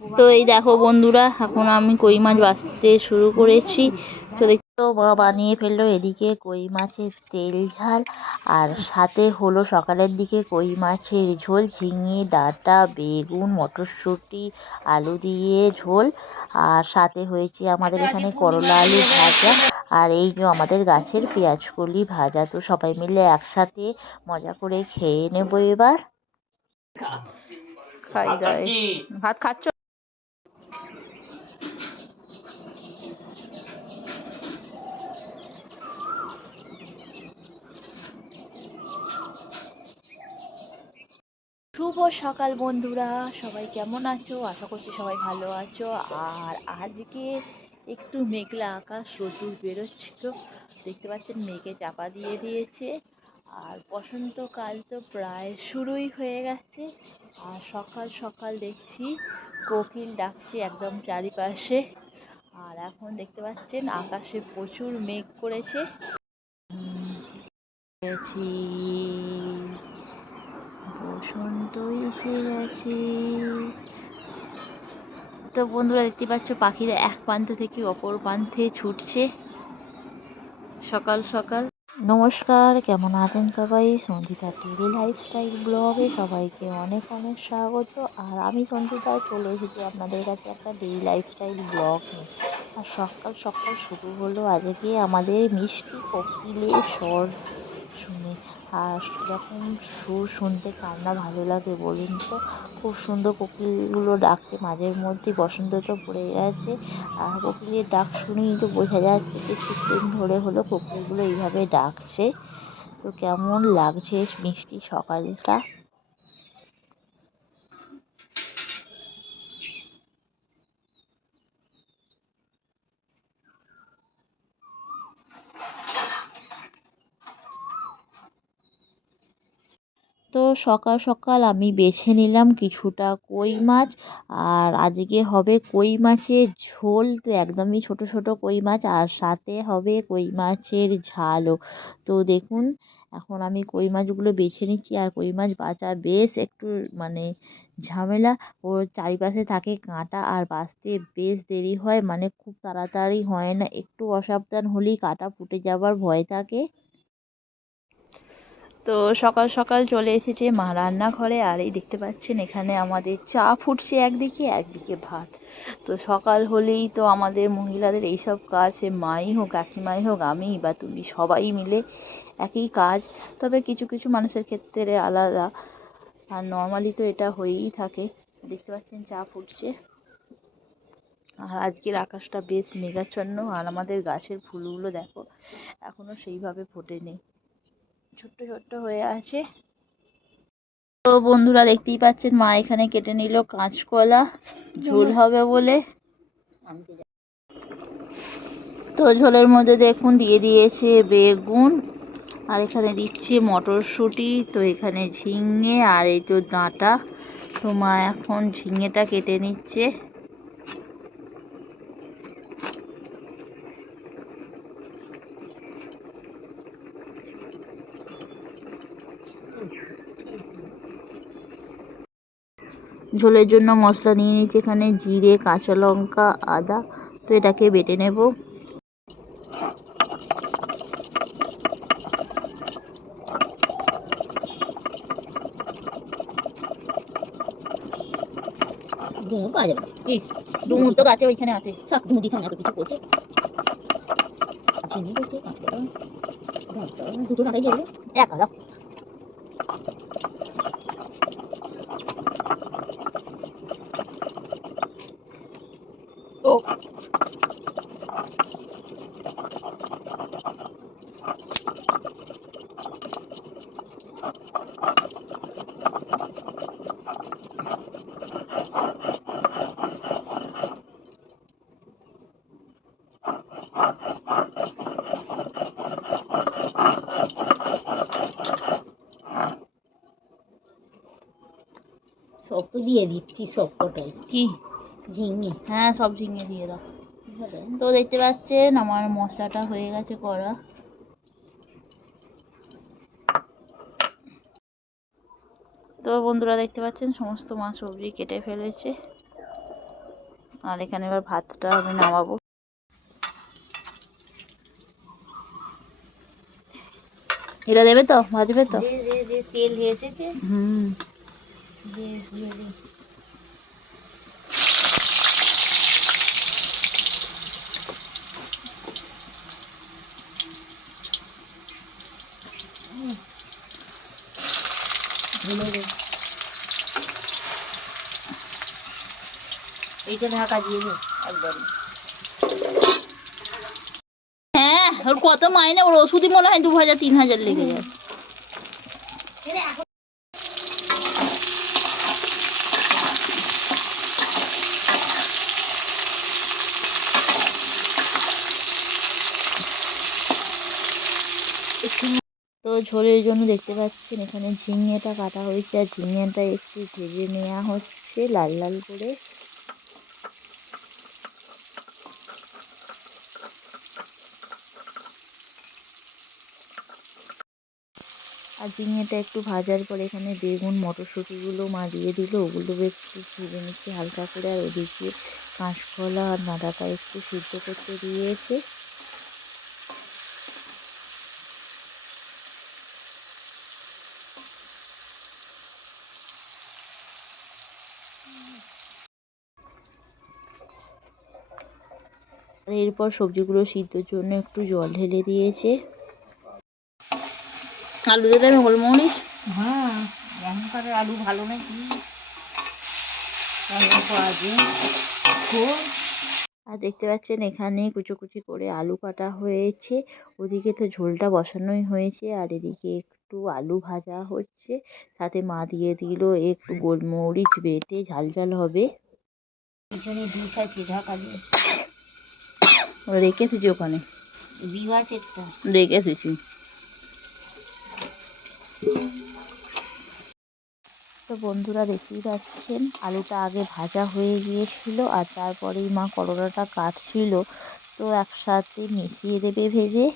তো এই দেখো বন্ধুরা, এখন আমি কই মাছ ভাজতে শুরু করেছি। তো দেখো মা বানিয়ে ফেললো এদিকে কই মাছের তেল ঝাল, আর সাথে হলো সকালের দিকে কই মাছের ঝোল, ঝিঙে ডাঁটা বেগুন মটরশুঁটি আলু দিয়ে ঝোল, আর সাথে হয়েছে আমাদের এখানে করলা আলু ভাজা, আর এই যে আমাদের গাছের পেঁয়াজকলি ভাজা। তো সবাই মিলে একসাথে মজা করে খেয়ে নেবো এবার। খাই দাই, ভাত খাচ্ছ? শুভ সকাল বন্ধুরা, সবাই কেমন আছো? আশা করছি সবাই ভালো আছো। আর আজকে একটু মেঘলা আকাশ, রোদ্দুর বেরোচ্ছিল, দেখতে পাচ্ছেন মেঘে চাপা দিয়ে দিয়েছে। আর বসন্তকাল তো প্রায় শুরুই হয়ে গেছে। আর সকাল সকাল দেখছি কোকিল ডাকছে একদম চারিপাশে। আর এখন দেখতে পাচ্ছেন আকাশে প্রচুর মেঘ করেছে। বসন্ত এসে গেছে। তো বন্ধুরা দেখতে পাচ্ছ পাখিরা এক প্রান্ত থেকে অপর প্রান্তে ছুটছে সকাল সকাল। নমস্কার, কেমন আছেন সবাই? সঞ্জিতা ডেইলি লাইফস্টাইল ব্লগে সবাইকে অনেক অনেক স্বাগত। আর আমি সঞ্জিতা চলে এসেছি আপনাদের কাছে একটা ডেইলি লাইফস্টাইল ব্লগ নিয়ে। আর সকাল সকাল শুরু হলো আজকে আমাদের মিষ্টি কোকিলের স্বর শুনে। আর এরকম সুর শুনতে কার না ভালো লাগে বলুন তো? খুব সুন্দর কোকিলগুলো ডাকছে, মাঝের মধ্যে বসন্ত তো পড়ে গেছে। আর কোকিলের ডাক শুনেই তো বোঝা যাচ্ছে যে কিছুদিন ধরে হলো কোকিলগুলো এইভাবে ডাকছে। তো কেমন লাগছে মিষ্টি সকালটা। তো সকাল সকাল আমি বেছে নিলাম কিছুটা কই মাছ। আর আজকে হবে কই মাছের ঝোল, তো একদমই ছোট ছোট কই মাছ, আর সাথে হবে কই মাছের ঝালও। তো দেখুন, এখন আমি কই মাছগুলো বেছে নিচ্ছি। আর কই মাছ বাছা বেশ একটু মানে ঝামেলা, ওর চারিপাশে থাকে কাঁটা, আর বাছতে বেশ দেরি হয়, মানে খুব তাড়াতাড়ি হয় না, একটু অসাবধান হলেই কাঁটা ফুটে যাবার ভয় থাকে। তো সকাল সকাল চলে এসেছে মা রান্নাঘরে। আর এই দেখতে পাচ্ছেন এখানে আমাদের চা ফুটছে একদিকে, একদিকে ভাত। তো সকাল হলেই তো আমাদের মহিলাদের এইসব কাজ, সে মাই হোক কাকিমাই হোক আমি বা তুমি, সবাই মিলে একই কাজ। তবে কিছু কিছু মানুষের ক্ষেত্রে আলাদা, আর নর্মালি তো এটা হয়েই থাকে। দেখতে পাচ্ছেন চা ফুটছে। আর আজকের আকাশটা বেশ মেঘাচ্ছন্ন, আর আমাদের গাছের ফুলগুলো দেখো এখনো সেইভাবে ফোটেনি, ছোট্ট ছোট্ট হয়ে আছে। তো বন্ধুরা দেখতেই পাচ্ছেন মা এখানে কেটে নিল কাঁচকলা, ঝোল হবে বলে। তো ঝোলের মধ্যে দেখুন দিয়ে দিয়েছে বেগুন, আর এখানে দিচ্ছে মটরশুঁটি, তো এখানে ঝিঙে, আর এই তো ডাঁটা। তো মা এখন ঝিঙেটা কেটে নিচ্ছে। ঝোলের জন্য মশলা নিয়ে নিচ্ছে এখানে জিরে কাঁচা লঙ্কা আদা। তো এটাকে বেটে নেব। ডুমুর পাওয়া যাবে কি? ডুমুর তো গাছে ওইখানে আছে, থাক মুদিখানে এত কিছু করছে। চিনি করছে কাঁচকলা, দুটো টাকাই যাবে এক আধা। তো সব তো দিয়ে দিচ্ছি, সব কটাই কি ঝিঙে, হ্যাঁ সব ঝিঙে দিয়ে দাও। তো দেখতে পাচ্ছেন আমার মশলাটা হয়ে গেছে করা। তো বন্ধুরা দেখতে পাচ্ছেন সমস্ত মাছ সবজি কেটে ফেলেছে। আর এখানে এবার ভাতটা আমি নামাবো। এটা দেবে তো, ভাজবে তো? তেল এসেছে। এইটা ঢাকা দিয়ে দে একবারই। হ্যাঁ, ওর কত মাইনে, ওর ওষুধই মনে হয় 2000-3000 লেগে যায়। তো ঝোলের জন্য দেখতে পাচ্ছেন এখানে ঝিঙেটা কাটা হয়েছে, আর ঝিঙেটা একটু ভেজে নেওয়া হচ্ছে লাল লাল করে। আর ঝিঙেটা একটু ভাজার পরে এখানে বেগুন মটরশুঁটিগুলো মা দিয়ে দিল, ওগুলো একটু ভেজে নিচ্ছে হালকা করে। আর ওদিকে কাঁচকলা আর ডাঁটাটা একটু সিদ্ধ করতে দিয়েছে। আর এরপর সবজিগুলো সিদ্ধর জন্য একটু জল ঢেলে দিয়েছে। আলু দিলে গোলমরিচ। হ্যাঁ, এখনকার আলু ভালো নাকি? আর দেখতে পাচ্ছেন এখানে কুচো কুচি করে আলু কাটা হয়েছে। ওদিকে তো ঝোলটা বসানোই হয়েছে, আর এদিকে একটু আলু ভাজা হচ্ছে। সাথে মা দিয়ে দিল একটু গোলমরিচ বেটে, ঝাল ঝাল হবে। পিছনে ডিশ আছে ঢাকা দিয়ে। রেখে এসেছি ওখানে, বিঘা চেকটা রেখে এসেছি। তো বন্ধুরা দেখতেই পাচ্ছেন আলুটা আগে ভাজা হয়ে গিয়েছিল, আর তারপরেই মা করলাটা কাটছিল। তো একসাথে মিশিয়ে দেবে ভেজে।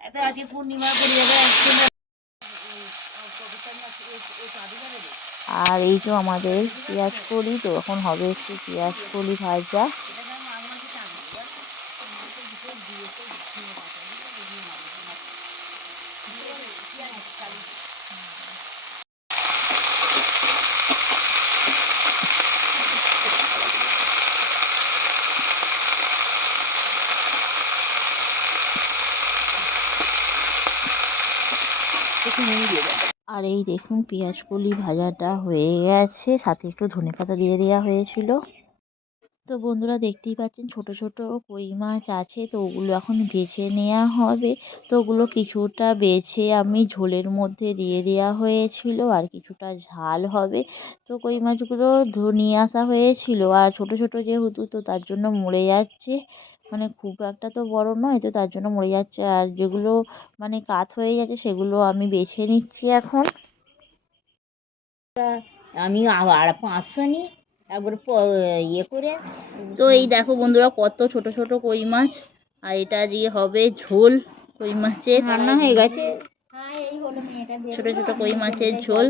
এটা আজকে পূর্ণিমা করে যাবে। আর এই যে আমাদের পেঁয়াজ কলি, তো এখন হবে একটু পেঁয়াজ কলি ভাজা। আর এই দেখুন পেঁয়াজ কলি ভাজাটা হয়ে গেছে, সাথে একটু ধনেপাতা দিয়ে দেওয়া হয়েছিল। তো বন্ধুরা দেখতেই পাচ্ছেন ছোট ছোট কই মাছ আছে, তো ওগুলো এখন বেছে নেওয়া হবে। তো ওগুলো কিছুটা বেছে আমি ঝোলের মধ্যে দিয়ে দেওয়া হয়েছিল, আর কিছুটা ঝাল হবে। তো কই মাছগুলো নিয়ে আসা হয়েছিল, আর ছোট ছোট যেহেতু, তো তার জন্য মরে যাচ্ছে। মানে খুব একটা তো বড় নয়, তো তার জন্য মরে যাচ্ছে। আর যেগুলো মানে কাত হয়ে যাচ্ছে সেগুলো আমি বেছে নিচ্ছি এখন। আমি আর 500 নি একবার ইয়ে করে। তো এই দেখো বন্ধুরা কত ছোট ছোট কই মাছ, আর এটা দিয়ে হবে ঝোল কই মাছের। রান্না হয়ে গেছে। ছোট ছোট কই মাছের ঝোল।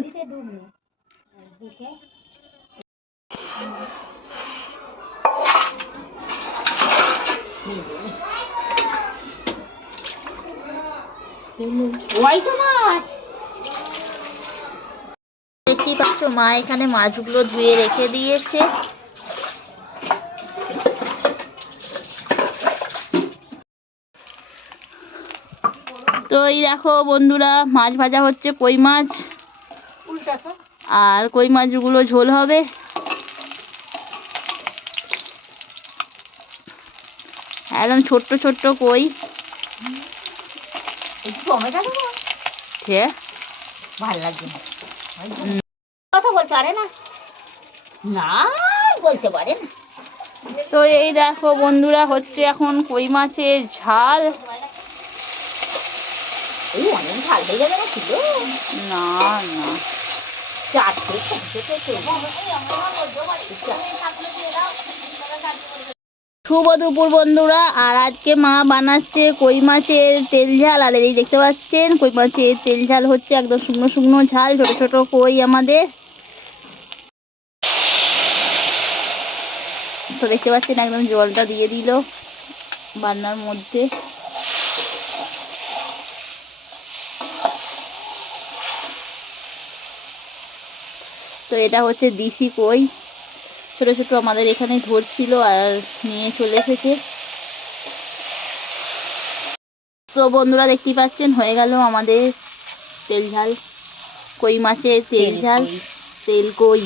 দেখতেই পাচ্ছ মা এখানে মাছগুলো ধুয়ে রেখে দিয়েছে। তো এই দেখো বন্ধুরা মাছ ভাজা হচ্ছে, কই মাছ, আর কই মাছগুলো ঝোল হবে। একদম ছোট্ট ছোট্ট কই। ভালো লাগছে না, কথা বলতে পারে না, না বলতে পারে না। তো এই দেখো বন্ধুরা হচ্ছে এখন কই মাছের ঝাল। এই অনেক ঝাল হয়ে যাবে না ছিল না না, চারটে শুভ দুপুর বন্ধুরা। আর আজকে মা বানাচ্ছে কই মাছের তেল ঝাল। আর এই দেখতে পাচ্ছেন কই মাছের তেল ঝাল হচ্ছে, একদম শুকনো শুকনো ঝাল, ছোট ছোট কই আমাদের। দেখতে পাচ্ছেন একদম জলটা দিয়ে দিল বান্নার মধ্যে। তো এটা হচ্ছে দিশি কই, ছোট ছোট আমাদের এখানে ধরছিল আর নিয়ে চলে এসেছে। তো বন্ধুরা দেখতেই পাচ্ছেন হয়ে গেল আমাদের তেল ঝাল, কই মাছের তেল ঝাল, তেল কই।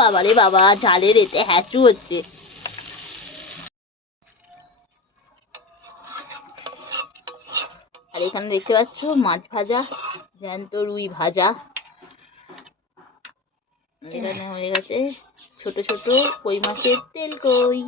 বাবারে বাবা, ঝালের এতে হ্যাচু হচ্ছে। আর এখানে দেখতে পাচ্ছ মাছ ভাজা, জ্যান্ত রুই ভাজা। এখানে হয়ে গেছে ছোট ছোট কই মাছের তেল কই।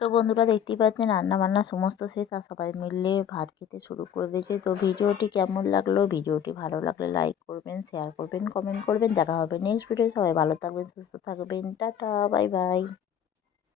তো বন্ধুরা দেখতেই পাচ্ছেন রান্না বান্না সমস্ত শেষ আর সবাই মিলে ভাত খেতে শুরু করে দিয়েছে। তো ভিডিওটি কেমন লাগলো, ভিডিওটি ভালো লাগলে লাইক করবেন, শেয়ার করবেন, কমেন্ট করবেন। দেখা হবে নেক্সট ভিডিও। সবাই ভালো থাকবেন, সুস্থ থাকবেন, টাটা, বাই বাই।